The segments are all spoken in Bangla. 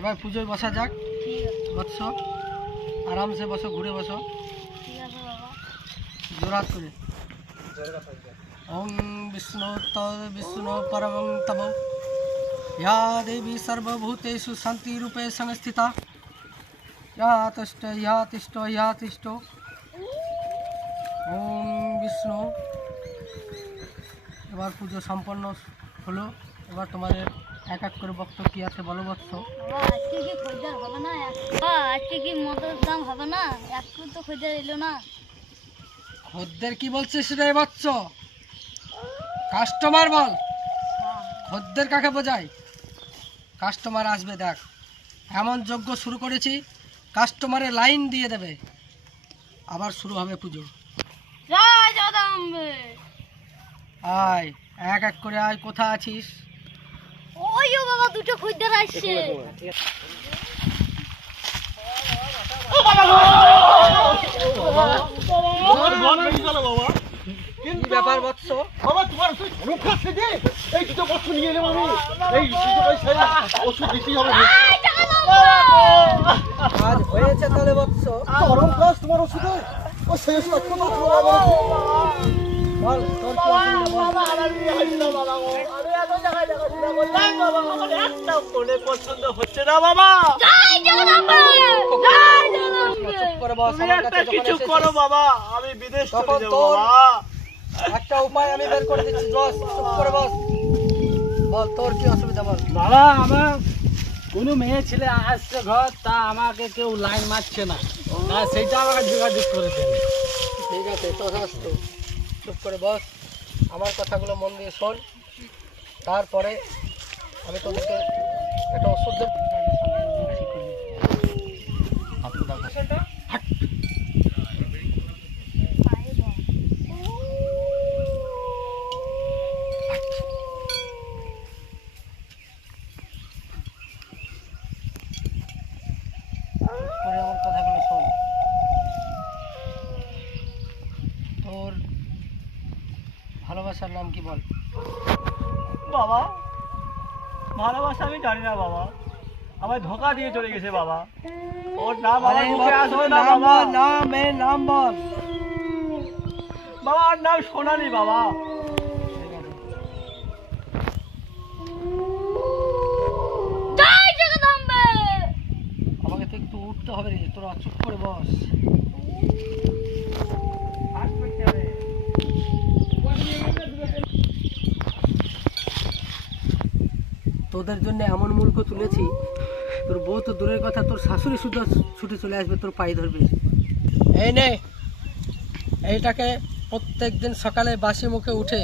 এবার পুজোয় বসা যাক। বৎস আরামসে বসো, ঘুরে বসো জোরাত করে। ওং বিষ্ণু বিষ্ণু পরমং তব या देवी सर्वभूतेषु शान्तिरूपे संस्थिता या तिष्ठ ओम विष्णु। এবার পুজো সম্পন্ন হলো। এবার তোমাদের এক এক করে বক্তব্য কি আছে বলো বৎস। আজকে কি খরিদ্দার হবে না? আজকে কি মদের দাম হবে না? একটু তো খরিদ্দার এলো না। খদ্দের কি বলছে সেটাই বৎস, কাস্টমার বল। খদ্দের কাকে বোঝায়? কাস্টমার আসবে। দেখ এমন যজ্ঞ শুরু করেছি, কাস্টমারের লাইন দিয়ে দেবে। আবার শুরু হবে পুজো। জয় জগদম্বে। আয় এক এক করে আয়। কোথায় আছিস? ওই ও বাবা, দুটো খরিদ্দার আসছে। কি ব্যাপার বৎস? বাবা তোমার রক্ষা থেকে এই দুটো বছর নিয়ে এলাম আমি। এই দুটো ওষুধ বেশি হবে। আজ হয়েছে তাহলে বৎস। গরম কাজ তোমার ওষুধে ও সেই ওষুধ বল তোর কি পছন্দ হচ্ছে না বাবা। চুপ করে বস। আমার কাছে কিছু করো বাবা, আমি বিদেশ চলে যাব বাবা। একটা উপায় আমি বের করে দিচ্ছি। বস চুপ করে বস। বল তোর কি অসুবিধা বল। বাবা, আমার কোনো মেয়ে ছেলে আসছে ঘর, তা আমাকে কেউ লাইন মারছে না, তা সেইটা আমাকে যোগাযোগ করেছে। ঠিক আছে তথাস্তু। চুপ করে বস, আমার কথাগুলো মন দিয়ে শোন। তারপরে আমি তোদেরকে একটা ওষুধ দেব। আমার কথাগুলো শোন। তোর ভালোবাসার নাম কি বল। বাবা ভালোবাসা আমি জানি না বাবা, আমায় ধোকা দিয়ে চলে গেছে বাবা। ওর নাম আমার মুখে আসবে না বাবা। নাম বল। বাবা ওর নাম সোনালি বাবা। জয় জগদম্বে। আমাকে তো একটু উঠতে হবে রে, তোরা চুপ করে বস। তোদের জন্য এমন মূল্য তুলেছি, তোর বউ তো দূরের কথা, তোর শাশুড়ি শুধু ছুটে চলে আসবে তোর পায়ে ধরবে। এই নে, এইটাকে প্রত্যেক দিন সকালে বাসি মুখে উঠে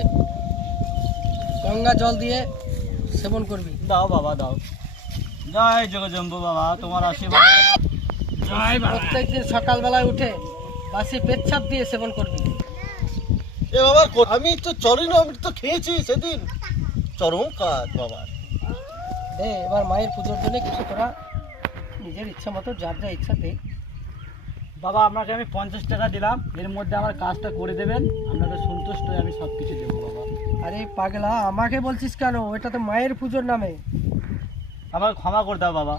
গঙ্গা জল দিয়ে সেবন করবি। দাও বাবা দাও। জয় জগজম্বু বাবা, তোমার আশীর্বাদ। প্রত্যেক দিন সকালবেলায় উঠে বাসি পেচ্ছাপ দিয়ে সেবন করবি। এ বাবা আমি তো চলি না, আমি তো খেয়েছি সেদিন। চরম কাজ বাবা। এবার মায়ের পুজোর জন্য কিছু তোরা নিজের ইচ্ছা মতো যার যা ইচ্ছা দে। বাবা, আপনাকে আমি 50 টাকা দিলাম, এর মধ্যে আমার কাজটা করে দেবেন, আপনাকে সন্তুষ্ট হয়ে আমি সব কিছু দেবো বাবা। আরে পাগলা, আমাকে বলছিস কেন? ওটা তো মায়ের পুজোর নামে। আমাকে ক্ষমা করে দাও বাবা।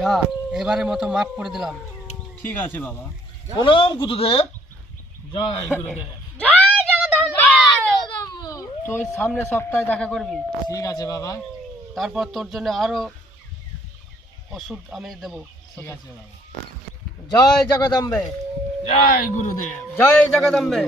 যা, এবারের মতো মাফ করে দিলাম। ঠিক আছে বাবা। প্রণাম গুরুদেব। জয় গুরুদেব। জয় জগদম্বে। তো ওই সামনে সপ্তাহে দেখা করবি। ঠিক আছে বাবা। তারপর তোর জন্য আরো ওষুধ আমি দেব। ঠিক আছে বাবা। জয় জগদম্বে। জয় গুরুদেব। জয় জগদম্বে।